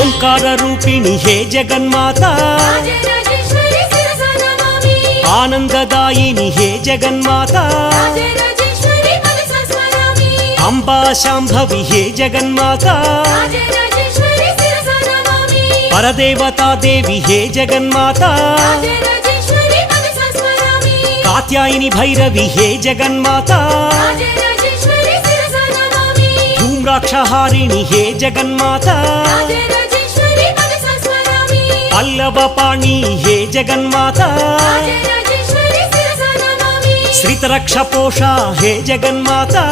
ओंकार रूपिणी हे जगन्माता आनंददायिनी हे जगन्माता Amba Shambhavi हे जगन्माता परदेवता देवी हे जगन्माता Katyayini Bhairavi हे जगन्माता धूम्राक्षहारिणी हे जगन्माता पल्लवपाणि हे जगन्माता श्रितरक्षपोषा हे जगन्माता